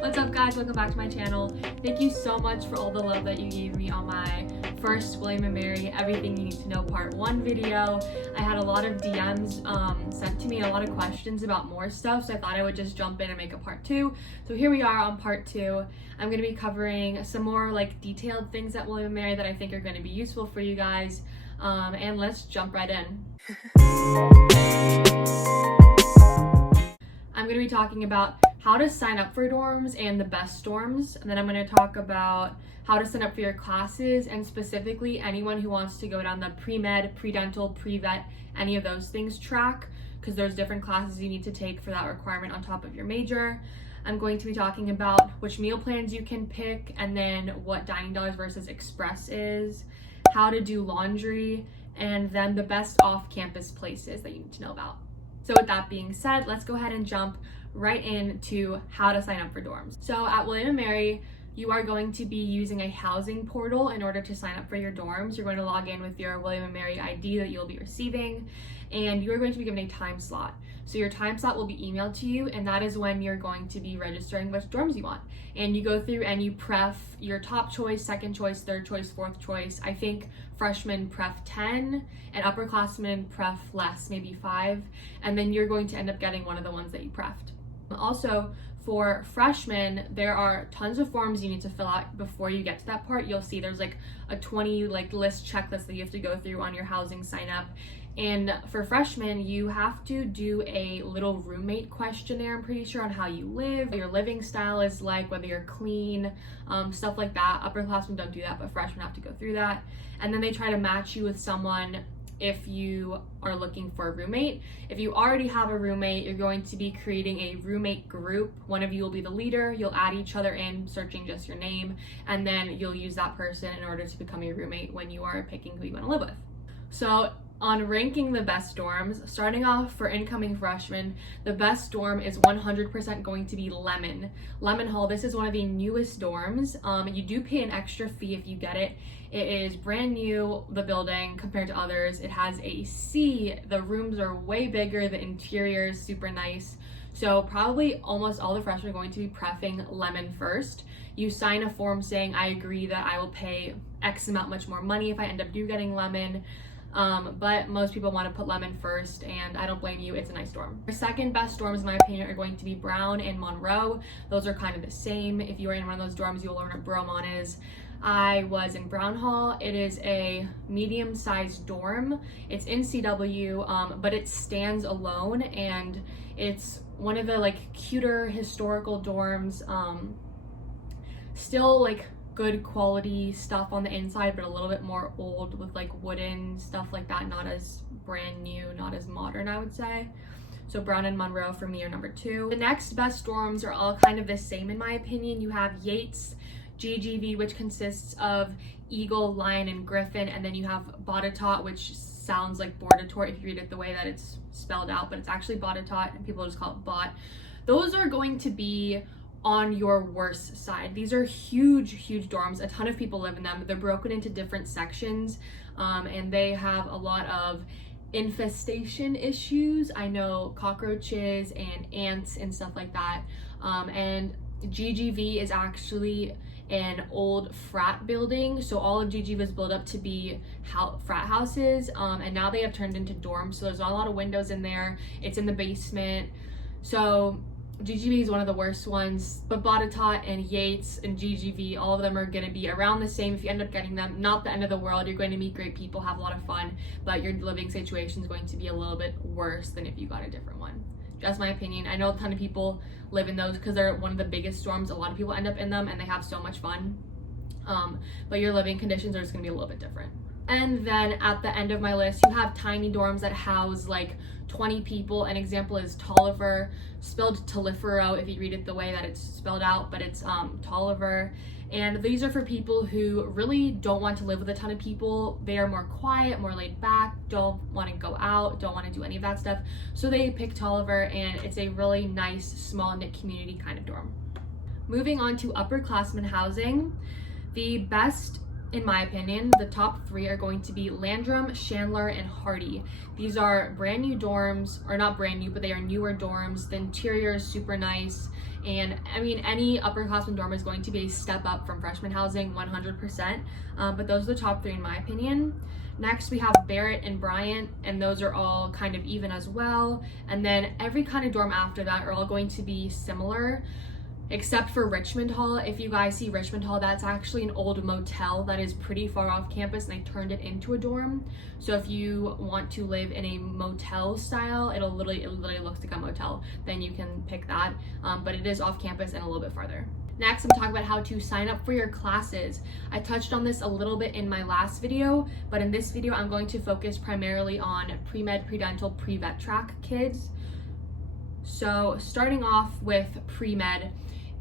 What's up guys, welcome back to my channel. Thank you so much for all the love that you gave me on my first William & Mary Everything You Need to Know Part 1 video. I had a lot of DMs sent to me and a lot of questions about more stuff, so I thought I would just jump in and make a part 2. So here we are on part 2. I'm going to be covering some more like detailed things at William & Mary that I think are going to be useful for you guys. And let's jump right in. I'm going to be talking about how to sign up for dorms and the best dorms, and then I'm going to talk about how to sign up for your classes, and specifically anyone who wants to go down the pre-med, pre-dental, pre-vet, any of those things track, because there's different classes you need to take for that requirement on top of your major. I'm going to be talking about which meal plans you can pick, and then what dining dollars versus express is, how to do laundry, and then the best off-campus places that you need to know about. So with that being said, let's go ahead and jump right into how to sign up for dorms. So at William & Mary, you are going to be using a housing portal in order to sign up for your dorms. You're going to log in with your William & Mary ID that you'll be receiving, and you are going to be given a time slot. So your time slot will be emailed to you, and that is when you're going to be registering which dorms you want. And you go through and you pref your top choice, second choice, third choice, fourth choice. I think freshmen pref 10 and upperclassmen pref less, maybe 5. And then you're going to end up getting one of the ones that you prefed. Also, for freshmen, there are tons of forms you need to fill out before you get to that part. You'll see there's like a 20 list checklist that you have to go through on your housing sign up. And for freshmen, you have to do a little roommate questionnaire, I'm pretty sure, on how you live, what your living style is like, whether you're clean, stuff like that. Upperclassmen don't do that, but freshmen have to go through that. And then they try to match you with someone if you are looking for a roommate. If you already have a roommate, you're going to be creating a roommate group. One of you will be the leader. You'll add each other in, searching just your name, and then you'll use that person in order to become your roommate when you are picking who you want to live with. So on ranking the best dorms, starting off for incoming freshmen, the best dorm is 100% going to be Lemon Hall. This is one of the newest dorms. You do pay an extra fee if you get it. It is brand new, the building, compared to others. It has AC, the rooms are way bigger, the interior is super nice. So probably almost all the freshmen are going to be prefing Lemon first. You sign a form saying, I agree that I will pay X amount much more money if I end up getting Lemon. But most people want to put Lemon first, and I don't blame you, it's a nice dorm. The second best dorms, in my opinion, are going to be Brown and Monroe. Those are kind of the same. If you are in one of those dorms, you'll learn what Bromon is. I was in Brown Hall. It is a medium-sized dorm. It's in CW, but it stands alone, and it's one of the cuter historical dorms. Still good quality stuff on the inside, but a little bit more old with wooden stuff like that, not as brand new, not as modern, I would say. So Brown and Monroe for me are number 2. The next best dorms are all kind of the same in my opinion. You have Yates, GGV, which consists of Eagle, Lion, and Griffin, and then you have Botetourt, which sounds like Bordeaux if you read it the way that it's spelled out, but it's actually Botetourt, and people just call it Bot. Those are going to be on your worst side. These are huge dorms. A ton of people live in them. They're broken into different sections, and they have a lot of infestation issues. I know cockroaches and ants and stuff like that. And GGV is actually an old frat building, so all of GGV was built up to be frat houses, and now they have turned into dorms, so there's not a lot of windows in there. It's in the basement, so GGV is one of the worst ones. But Botetourt and Yates and GGV, all of them are going to be around the same. If you end up getting them, not the end of the world. You're going to meet great people, have a lot of fun, but your living situation is going to be a little bit worse than if you got a different one. Just my opinion. I know a ton of people live in those because they're one of the biggest dorms. A lot of people end up in them and they have so much fun. But your living conditions are just going to be a little bit different. And then at the end of my list, you have tiny dorms that house 20 people. An example is Tolliver, spelled Tolifero if you read it the way that it's spelled out, but it's Tolliver. And these are for people who really don't want to live with a ton of people. They are more quiet, more laid back, don't want to go out, don't want to do any of that stuff. So they pick Tolliver, and it's a really nice, small knit community kind of dorm. Moving on to upperclassmen housing, the best in my opinion, the top 3 are going to be Landrum, Chandler, and Hardy. These are brand new dorms, or not brand new, but they are newer dorms. The interior is super nice. And I mean, any upperclassmen dorm is going to be a step up from freshman housing, 100%. But those are the top 3 in my opinion. Next, we have Barrett and Bryant, and those are all kind of even as well. And then every kind of dorm after that are all going to be similar, except for Richmond Hall. If you guys see Richmond Hall, that's actually an old motel that is pretty far off campus, and they turned it into a dorm. So if you want to live in a motel style, it literally looks like a motel, then you can pick that. But it is off campus and a little bit farther. Next, I'm talking about how to sign up for your classes. I touched on this a little bit in my last video, but in this video, I'm going to focus primarily on pre-med, pre-dental, pre-vet track kids. So starting off with pre-med,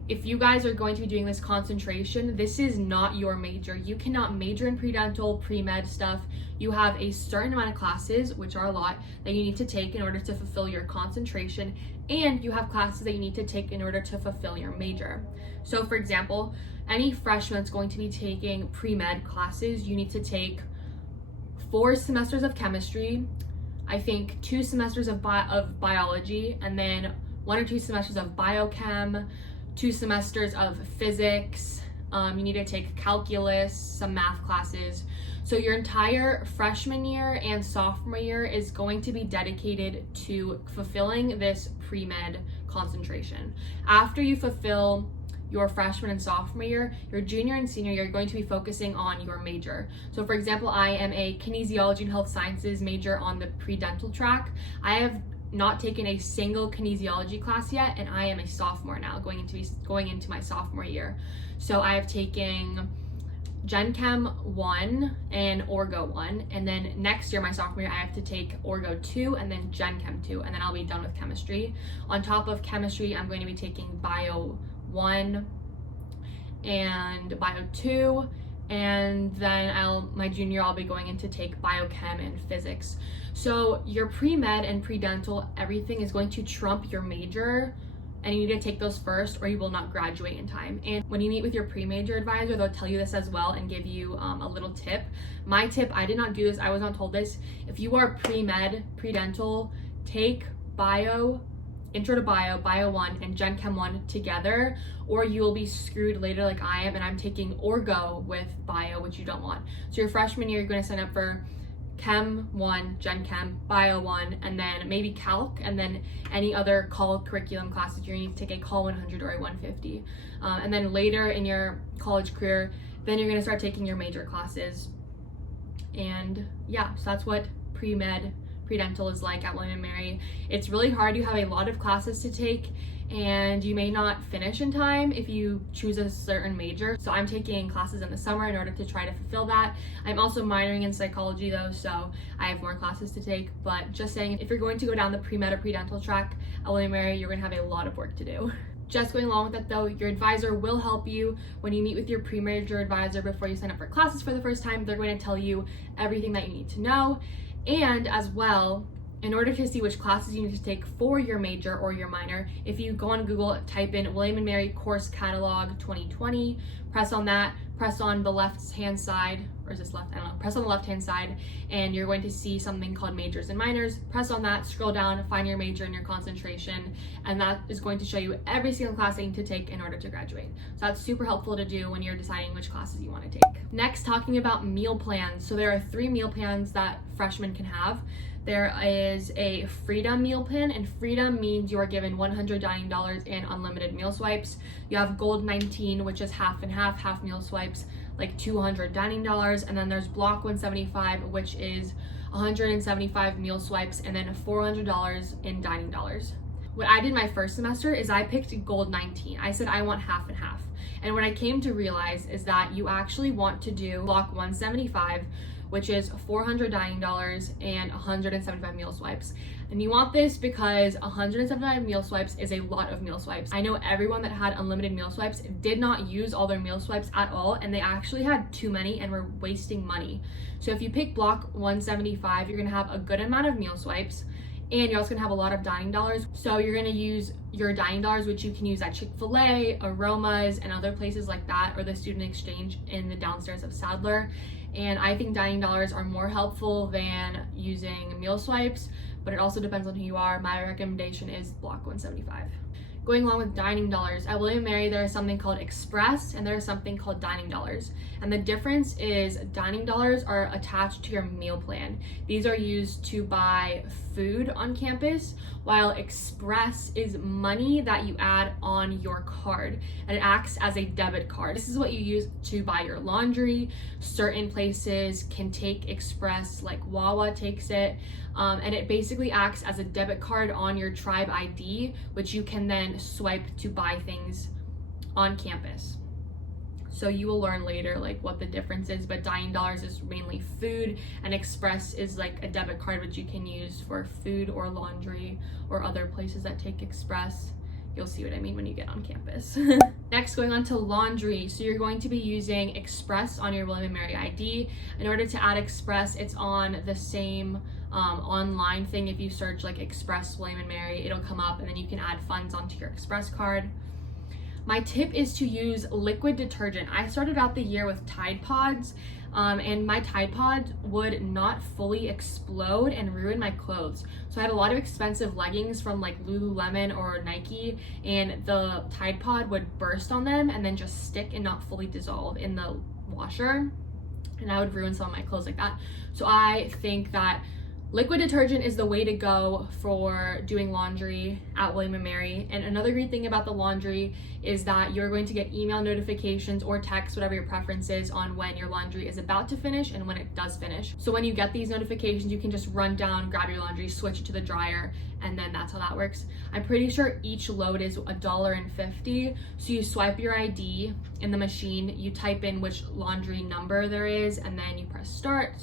if you guys are going to be doing this concentration, this is not your major. You cannot major in pre-dental, pre-med stuff. You have a certain amount of classes, which are a lot, that you need to take in order to fulfill your concentration, and you have classes that you need to take in order to fulfill your major. So for example, any freshman that's going to be taking pre-med classes, you need to take 4 semesters of chemistry, I think 2 semesters of biology, and then 1 or 2 semesters of biochem, 2 semesters of physics. You need to take calculus, some math classes. So your entire freshman year and sophomore year is going to be dedicated to fulfilling this pre-med concentration. After you fulfill your freshman and sophomore year, your junior and senior year, you're going to be focusing on your major. So for example, I am a kinesiology and health sciences major on the pre-dental track. I have not taken a single kinesiology class yet, and I am a sophomore now, going into my sophomore year. So I have taken Gen Chem 1 and Orgo 1, and then next year, my sophomore year, I have to take Orgo 2 and then Gen Chem 2, and then I'll be done with chemistry. On top of chemistry, I'm going to be taking Bio 1 and Bio 2, and then my junior year, I'll be going in to take biochem and physics. So your pre-med and pre-dental, everything is going to trump your major, and you need to take those first or you will not graduate in time. And when you meet with your pre-major advisor, they'll tell you this as well and give you a little tip. My tip, I did not do this, I was not told this. If you are pre-med, pre-dental, take Intro to Bio 1, and Gen Chem 1 together, or you will be screwed later like I am, and I'm taking Orgo with Bio, which you don't want. So your freshman year, you're going to sign up for Chem 1, Gen Chem, Bio 1, and then maybe Calc, and then any other call curriculum classes, you're going to need to take a Call 100 or a 150. And then later in your college career, then you're going to start taking your major classes. And yeah, so that's what pre-med, pre-dental is like at William & Mary. It's really hard. You have a lot of classes to take, and you may not finish in time if you choose a certain major. So I'm taking classes in the summer in order to try to fulfill that. I'm also minoring in psychology though, so I have more classes to take. But just saying, if you're going to go down the pre-med or pre-dental track at William & Mary, you're going to have a lot of work to do. Just going along with that though, your advisor will help you when you meet with your pre-major advisor before you sign up for classes for the first time. They're going to tell you everything that you need to know. And as well, in order to see which classes you need to take for your major or your minor, if you go on Google, type in William & Mary Course Catalog 2020, press on that, press on the left-hand side, or is this left? I don't know. Press on the left-hand side, and you're going to see something called majors and minors. Press on that, scroll down, find your major and your concentration, and that is going to show you every single class that you need to take in order to graduate. So that's super helpful to do when you're deciding which classes you want to take. Next, talking about meal plans. So there are 3 meal plans that freshmen can have. There is a Freedom meal plan, and Freedom means you are given $100 dining dollars and unlimited meal swipes. You have Gold 19, which is half and half meal swipes, like $200 dining dollars, and then there's Block 175, which is 175 meal swipes and then $400 in dining dollars. What I did my first semester is I picked Gold 19. I said I want half and half. And what I came to realize is that you actually want to do Block 175, which is $400 dining dollars and 175 meal swipes. And you want this because 175 meal swipes is a lot of meal swipes. I know everyone that had unlimited meal swipes did not use all their meal swipes at all, and they actually had too many and were wasting money. So if you pick Block 175, you're gonna have a good amount of meal swipes, and you're also gonna have a lot of dining dollars. So you're gonna use your dining dollars, which you can use at Chick-fil-A, Aromas, and other places like that, or the Student Exchange in the downstairs of Sadler. And I think dining dollars are more helpful than using meal swipes, but it also depends on who you are. My recommendation is Block 175. Going along with dining dollars, at William & Mary there is something called Express and there is something called dining dollars. And the difference is dining dollars are attached to your meal plan. These are used to buy food on campus, while Express is money that you add on your card, and it acts as a debit card. This is what you use to buy your laundry. Certain places can take Express, like Wawa takes it, and it basically acts as a debit card on your tribe ID, which you can then swipe to buy things on campus. So you will learn later like what the difference is, but dining dollars is mainly food, and Express is like a debit card which you can use for food or laundry or other places that take Express. You'll see what I mean when you get on campus. Next, going on to laundry. So you're going to be using Express on your William & Mary ID. In order to add Express, it's on the same online thing. If you search like Express William & Mary, it'll come up, and then you can add funds onto your Express card. My tip is to use liquid detergent. I started out the year with Tide Pods, and my Tide Pod would not fully explode and ruin my clothes. So I had a lot of expensive leggings from like Lululemon or Nike, and the Tide Pod would burst on them and then just stick and not fully dissolve in the washer, and I would ruin some of my clothes like that. So I think that liquid detergent is the way to go for doing laundry at William & Mary. And another great thing about the laundry is that you're going to get email notifications or text, whatever your preference is, on when your laundry is about to finish and when it does finish. So when you get these notifications, you can just run down, grab your laundry, switch it to the dryer, and then that's how that works. I'm pretty sure each load is $1.50. So you swipe your ID in the machine, you type in which laundry number there is, and then you press start,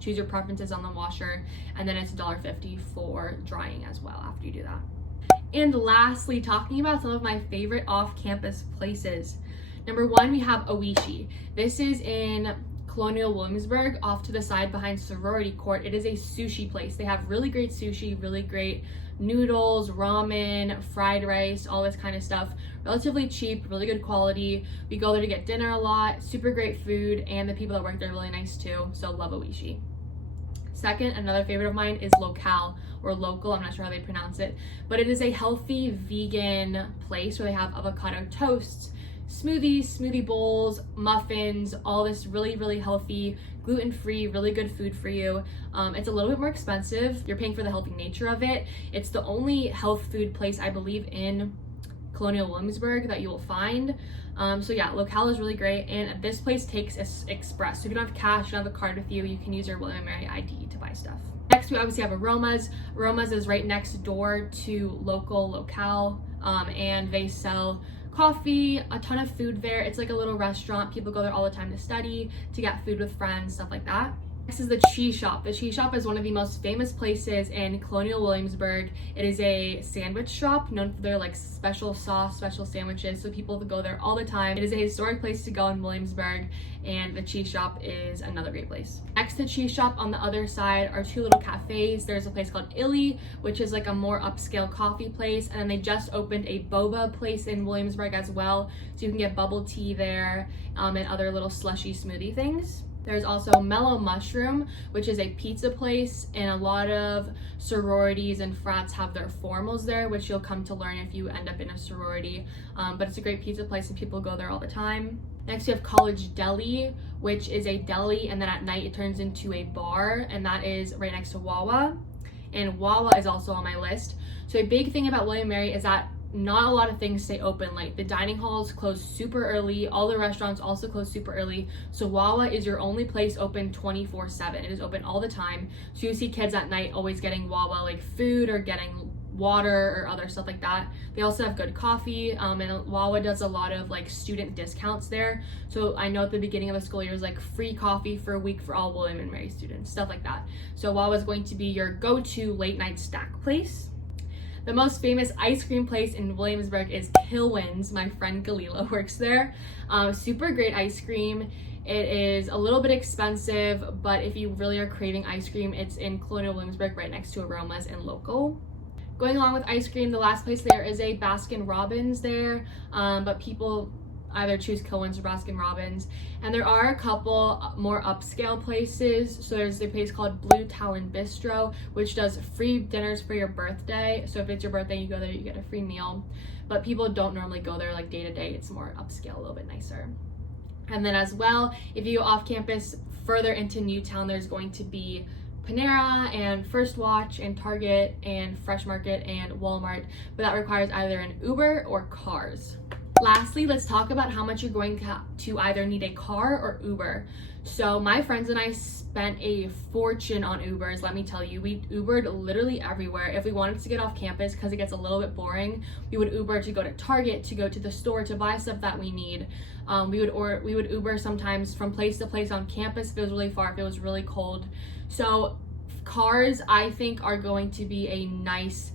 choose your preferences on the washer, and then it's $1.50 for drying as well after you do that. And lastly, talking about some of my favorite off-campus places. Number one, we have Oishi. This is in Colonial Williamsburg, off to the side behind Sorority Court. It is a sushi place. They have really great sushi, really great noodles, ramen, fried rice, all this kind of stuff. Relatively cheap, really good quality. We go there to get dinner a lot, super great food, and the people that work there are really nice too, so love Oishi. Second, another favorite of mine is Locale, or Local, I'm not sure how they pronounce it, but it is a healthy vegan place where they have avocado toasts, smoothies, smoothie bowls, muffins, all this really, really healthy, gluten-free, really good food for you. It's a little bit more expensive. You're paying for the healthy nature of it. It's the only health food place, I believe, in Colonial Williamsburg that you will find. So yeah, Locale is really great, and this place takes Express. So if you don't have cash, you don't have a card with you, you can use your William & Mary ID to buy stuff. Next, we obviously have Aromas. Aromas is right next door to Locale, and they sell coffee, a ton of food there. It's like a little restaurant. People go there all the time to study, to get food with friends, stuff like that. Next is the Cheese Shop. The Cheese Shop is one of the most famous places in Colonial Williamsburg. It is a sandwich shop known for their like special sauce, special sandwiches, so people go there all the time. It is a historic place to go in Williamsburg, and the Cheese Shop is another great place. Next to Cheese Shop on the other side are two little cafes. There's a place called Illy, which is like a more upscale coffee place, and then they just opened a boba place in Williamsburg as well, so you can get bubble tea there, and other little slushy smoothie things. There's also Mellow Mushroom, which is a pizza place, and a lot of sororities and frats have their formals there, which you'll come to learn if you end up in a sorority. But it's a great pizza place and people go there all the time. Next, we have College Deli, which is a deli, and then at night it turns into a bar, and that is right next to Wawa. And Wawa is also on my list. So a big thing about William & Mary is that not a lot of things stay open. Like the dining halls close super early, all the restaurants also close super early, so Wawa is your only place open 24/7. It is open all the time, so you see kids at night always getting Wawa like food or getting water or other stuff like that. They also have good coffee, and Wawa does a lot of like student discounts there. So I know at the beginning of the school year is like free coffee for a week for all William & Mary students, stuff like that. So Wawa is going to be your go-to late night snack place. The most famous ice cream place in Williamsburg is Kilwins. My friend Galila works there. Super great ice cream. It is a little bit expensive, but if you really are craving ice cream, it's in Colonial Williamsburg right next to Aromas and Local. Going along with ice cream, the last place there is a Baskin Robbins there, but people either choose Kilwins or Baskin Robbins. And there are a couple more upscale places. So there's a place called Blue Talon Bistro, which does free dinners for your birthday. So if it's your birthday, you go there, you get a free meal. But people don't normally go there like day to day. It's more upscale, a little bit nicer. And then as well, if you go off campus further into Newtown, there's going to be Panera and First Watch and Target and Fresh Market and Walmart, but that requires either an Uber or cars. Lastly, let's talk about how much you're going to either need a car or Uber. So my friends and I spent a fortune on Ubers, let me tell you. We Ubered literally everywhere. If we wanted to get off campus because it gets a little bit boring, we would Uber to go to Target, to go to the store, to buy stuff that we need. We would Uber sometimes from place to place on campus if it was really far, if it was really cold. So cars, I think, are going to be a nice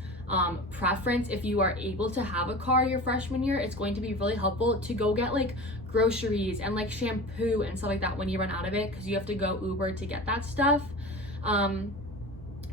preference. If you are able to have a car your freshman year, it's going to be really helpful to go get like groceries and like shampoo and stuff like that when you run out of it, because you have to go Uber to get that stuff.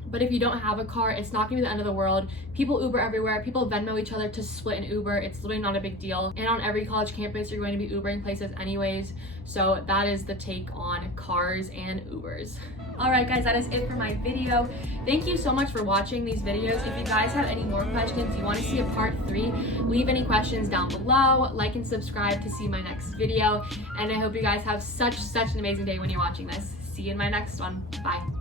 But if you don't have a car, it's not gonna be the end of the world. People Uber everywhere. People Venmo each other to split an Uber. It's literally not a big deal. And on every college campus, you're going to be Ubering places anyways. So that is the take on cars and Ubers. All right, guys, that is it for my video. Thank you so much for watching these videos. If you guys have any more questions, you want to see a part 3, leave any questions down below. Like and subscribe to see my next video. And I hope you guys have such an amazing day when you're watching this. See you in my next one. Bye.